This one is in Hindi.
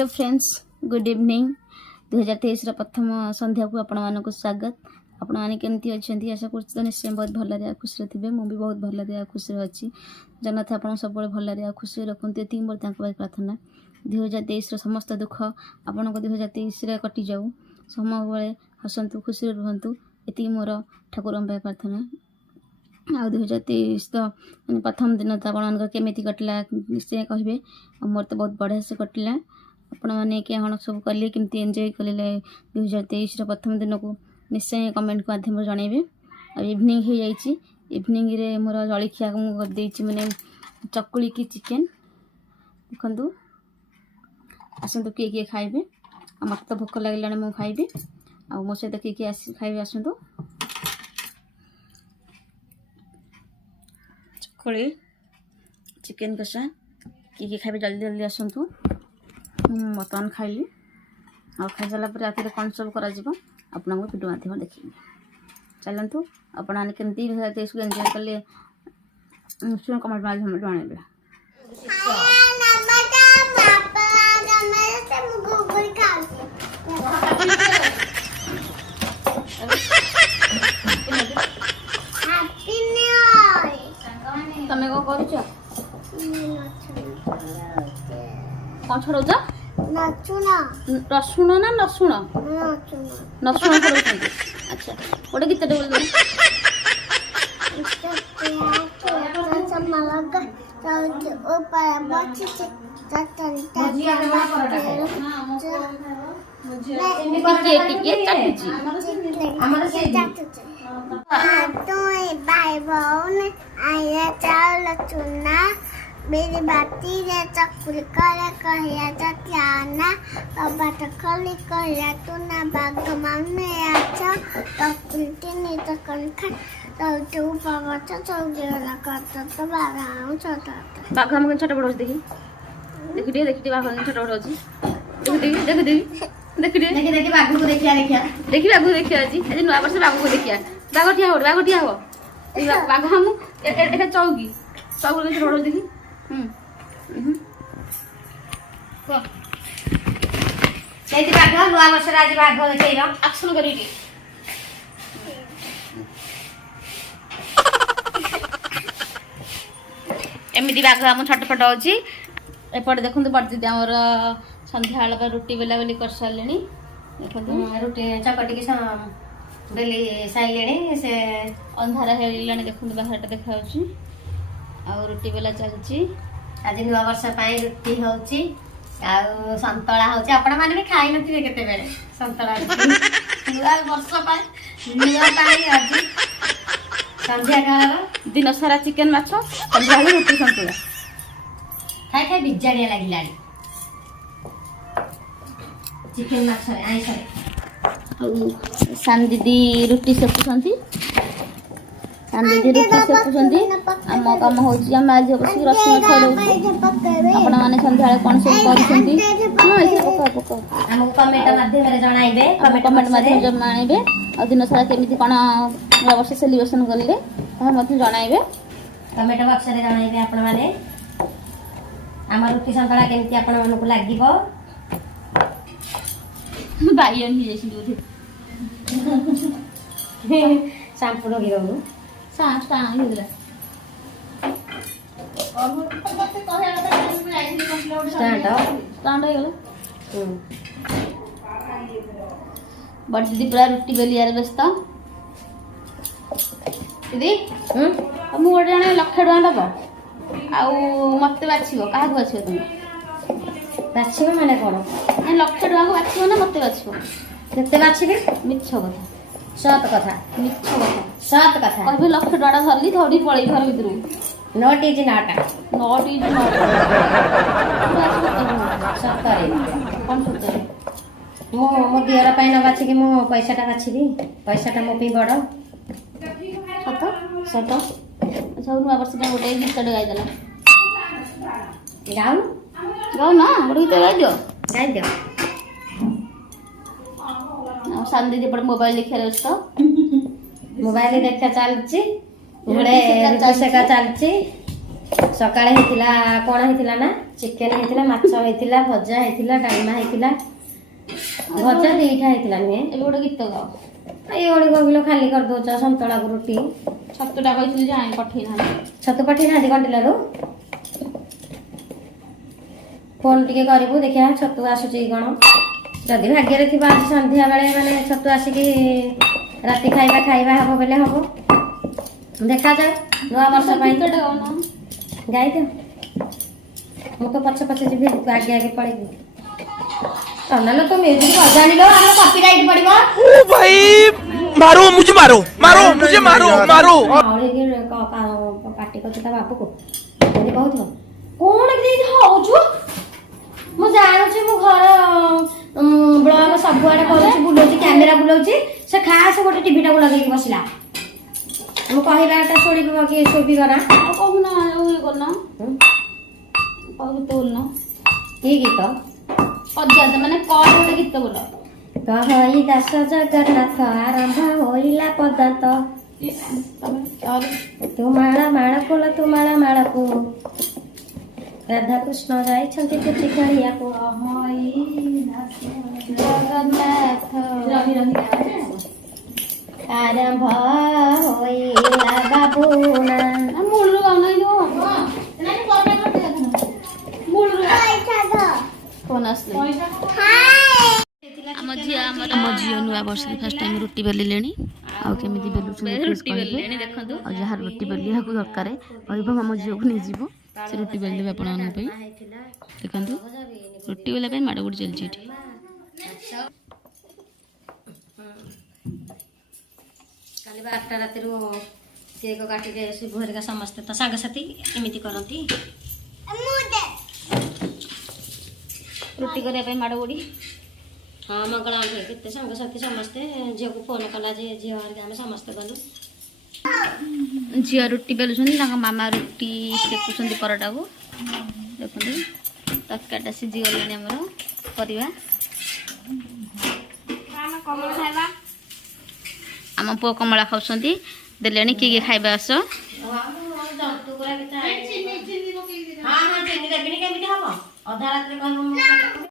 Hello friends, good evening. 2023 प्रथम संध्या को आपण मानक स्वागत। आपण माने केमती अच्छे आशा कर निश्चय बहुत भल खुशी थे। मुझे बहुत भल खुशी अच्छी। जगन्नाथ आप सब भल खुशी रखते ये मोर प्रार्थना। 2023 समस्त दुख आपण 2023 कटि जाऊ। समय हसतु खुशी रुहतु ये मोर ठाकुर प्रार्थना। आ 2023 तो प्रथम दिन तो आप केमी कटला निश्चय कहे। मोर तो बहुत बढ़िया से कटला। आपण मैंने क्या सब कले केमती एंजॉय कले 2023 प्रथम दिन को निश्चय कमेंट के माध्यम जनइबे। आ इवनिंग हो जाइए। इवनिंग रे मोर जलखिया मुझे मैंने चकुली की चिकेन देखु। आसतु किए किए खाइबे। मत तो भोक लगे मुझे खाइबी। आ मो सहित किए किए खाइबे आसतु। चकुली चिकेन कषा किए खाइबे जल्दी जल्दी आसतु। बर्तमान खाइली आ खाई सारा राति कौन सब कर आपको वीडियो माध्यम देखिए। चलतु आपने केमती एंजॉय कले कमेंट माध्यम जनइबे। तमें कौन कर कौन छड़ौ रसुण ना नसुण नसुण छड़ौ। अच्छा गोटे गीत बोल मेरी बाती रे चकुल करे कहिया जतियाना बाबा तो खली कहिया तू ना बाग माने आछा चकुल तिनी तो कनखा तो तू बाबा तो चौगेला करता तो बाबा हम छोटा बाघ हम छोटा बड़ देखी देखी बाघ छोटा बड़ अछि। देखी बाघ को देखिया देखी बाघ को देखिया अछि। आज नया वर्ष बाघ को देखिया। बाघ ठिया हो बाघ हम एटा चौकी चौकी बड़ देखी। बाघ नुआ वर्ष आज बाघ देखो एक्शन करी एमती बाघ आम छटपट अच्छी। एपटे देखो बड़दी आमर सन्ध्या बेला रुटी बेला बेली कर सारे देखो रुटी चकटिकी बेली सारे से अंधार हो देखो बाहर देखा आ रुटी बेला चलची। आज नुआ वर्ष रुटी होची संतला होची। आपण माने भी खाई नथिबे केते बेले संतला नुआ वर्ष नुआ आज संध्या काल दिन सारा चिकेन माछ संध्या रुटी संतुला खाई खाई बिजाड़िया लागिला चिकेन माछ रे आई सरे। सान दीदी रुटी सेकुछंती। सान दीदी रुटी सेकुछंती। आम काम होची हम आज बसी रसुण छड़ौ। आपण माने संध्या कोन सब करछंती। हां इसे पका हमको कमेंट माध्यम रे जणाइबे। कमेंट माध्यम जणाइबे। आ दिन सारा केमिति कोन वर्ष सेलिब्रेशन करले ताहा मते जणाइबे। कमेंट बॉक्स रे जणाइबे आपण माने हमर रुटी संतळा केमिति आपण मानकु लागिबो। बायन ही जैसी दूध शैम्पू लगी रहू सांस टांग हिला स्टार्ट हो गला। बड़ दीदी पूरा रुटी बेलियार व्यस्त। दीदी मु गोटे जन 1,00,000 टका दब आउ मत बाछियो क्या बाछियो तुम बाछिबो माने कोन 1,00,000 टका को बाछियो ना मत बाछियो केते बाछिबे मिछ कथा सत कथा मिछ कथा सत कथा कहबे 1,00,000 टका धरली धरी पळई घर भितरु नोट इज नाटा सतरे कौन सतरे मो दिहर पाई न बाछी कि मो पैसाटा बाछिबी पैसाटा मो पई बड़ सत सत। अच्छा नुआ वर्ष में गोटे गीत गाई देला गाउ गाओ ना गोटे गीत गाई दियो। सान दीदी पर मोबाइल देखा व्यस्त। मोबाइल देखा चलची गोटे ऋतु सेका चलची ସକାଳେ ହେଇଥିଲା କ'ଣ ହେଇଥିଲା ନା ଚିକେନ ହେଇଥିଲା, ମାଛ ହେଇଥିଲା, ଭଜା ହେଇଥିଲା, ଡାଲମା ହେଇଥିଲା। ଭଜା ଦିଟା ହେଇଥିଲା ନୁହେଁ। ଏବେ ଗୋଟେ ଗୀତ ଗାଅ। ଏଇଭଳି କହିଲ ଖାଲି କରିଦଉଛ ସନ୍ତଳାକୁ ରୁଟି। ଛତୁଟା କହିଥିଲି ଯେ ଆଣି ପଠେଇ ନାହାନ୍ତି। ଛତୁ ପଠେଇ ନାହାନ୍ତି କଣ୍ଟିଲାରୁ? ଫୋନ୍ ଟିକେ କରିବୁ ଦେଖିବା ଛତୁ ଆସୁଛି କି କ'ଣ। ଯଦି ଭାଗ୍ୟରେ ଥିବା ଆଜି ସନ୍ଧ୍ୟା ବେଳେ ମାନେ ଛତୁ ଆସିକି ରାତି ଖାଇବା ହବ ବୋଲେ ହବ। ଦେଖାଯାଉ ନୂଆ ବର୍ଷ ପାଇଁ ଗାଇଦିଅ। ମୁଁ ତ ପଛେ ଯିବି, ଆଗେ ପଳେଇବି। ନହେଲେ ତ ମ୍ୟୁଜିକ୍ ବଜାଣିଲ ଆମର କପିରାଇଟ୍ ପଡ଼ିବ। ओ भाई मारो मुझे, मारो मारो मुझे, मारो मारो। ପାଟି କରୁଛି ତା ବାବୁକୁ ଏମିତି କହୁଥିବ କ'ଣ କେମିତି ହଉଛୁ। ମୁଁ ଜାଣୁଛି ମୁଁ ଘର ବ୍ଲଗ ସବୁଆଡେ କରୁଛି, ବୁଲଉଛି, କ୍ୟାମେରା ବୁଲଉଛି। ସେ ଖାସ ଗୋଟେ ଟିଭିଟାକୁ ଲଗେଇକି ବସିଲା। ମୁଁ କହିବାଟା ଶୁଣିବ କି ଶୁଭିବ ନା? ଆଉ କହୁନା ଇଏ କରୁନା କହୁ ଗୀତ ବୋଲୁନ। କି ଗୀତ? ପର୍ଯ୍ୟାତ ମାନେ କଣ ଗୋଟେ ଗୀତ ବୋଲ। କହଇ ଦାସ ଜଗନ୍ନାଥ ଆରମ୍ଭ ହୋଇଲା ପଦାନ୍ତ। ତୁ ମାଳ ମାଳକୁ ତୁ ମାଳ ମାଳକୁ ରାଧାକୃଷ୍ଣ ଯାଇଛନ୍ତି ପୁଚି ଖେଳିବାକୁ। ଜଗନ୍ନାଥ ଆରମ୍ଭ ହୋଇଲା ବାବୁଣା। ମୂଳରୁ ଗାଉନା ଫୋନ୍ ଆସିଲେ। ଆମ ଝିଅ ନୂଆ ବର୍ଷରେ ଫାର୍ଷ୍ଟ ଟାଇମ୍ ରୁଟି ବେଲିଲେଣି। ଆଉ କେମିତି ବେଲୁଛନ୍ତି ରୁଟି ବେଲିଲେଣି ଦେଖନ୍ତୁ। ଆଉ ଯାହା ରୁଟି ବେଲିବାକୁ ଦରକାର କହିବ ଆମ ଝିଅକୁ ନେଇଯିବ, ସେ ରୁଟି ବେଲି ଦେବେ ଆପଣମାନଙ୍କ ପାଇଁ। ଦେଖନ୍ତୁ ରୁଟି ବେଲା ପାଇଁ ମାଡ଼ ଗୋଡ଼ି ଚାଲିଛି ଏଠି। କାଲି 8ଟା ରାତିରୁ କେକ୍ କାଟିଲେ ଶିବୁ ହେରିକା ସମସ୍ତେ ତ ସାଙ୍ଗସାଥି ଏମିତି କରନ୍ତି। ରୁଟି କରିବା ପାଇଁ ମାଡ଼ ଗୋଡ଼ି। ହଁ ମଙ୍ଗଳା ଆଣ୍ଠି କେତେ ସାଙ୍ଗସାଥି ସମସ୍ତେ ଝିଅକୁ ଫୋନ୍ କଲା ଯେ ଝିଅ ହେରିକା ଆମେ ସମସ୍ତେ ଗଲୁ। ଝିଅ ରୁଟି ବେଲୁଛନ୍ତି, ତାଙ୍କ ମାମା ରୁଟି ସେକୁଛନ୍ତି ପରଟାକୁ। ଦେଖନ୍ତୁ ତରକାରୀଟା ସିଝିଗଲାଣି ଆମର ପରିବା। ଆମ ପୁଅ କମଳା ଖାଉଛନ୍ତି। ଦେଲେଣି କିଏ କିଏ ଖାଇବା ଆସ। ଚିନି ଦେବିନି କେମିତି ହବ? ଅଧା ରାତିରେ କହିବ